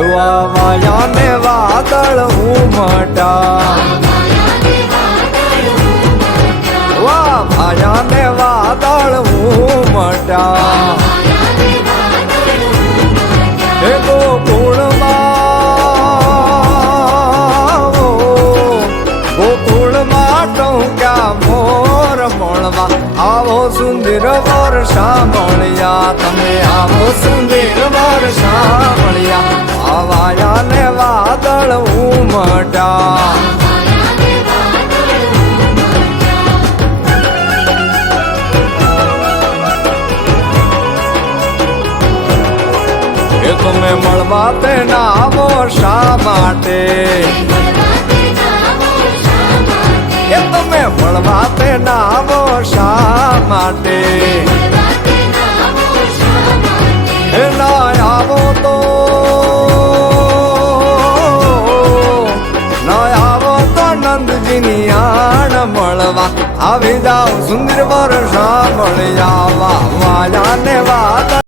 એવા માયાને વાદળ ઉમટા વા માયાને વાદળ ઉમટા એ ગોકુળમાં ટોક્યા મોર મળવા આવો સુંદર વર્ષા મળ્યા તમે આવો સુંદર વર્ષા મળ્યા આવાયા ને વાદળ ઉમટા એ તમે મળવા તે ના આવો શા માટે એ તમે મળવા તે ના આવો શા માટે એ ના આવો તો ના આવો તો નંદજીની આણ મળવા આવી જાવ સુંદર વર્ષા મળ્યા વાયા ને વાદળ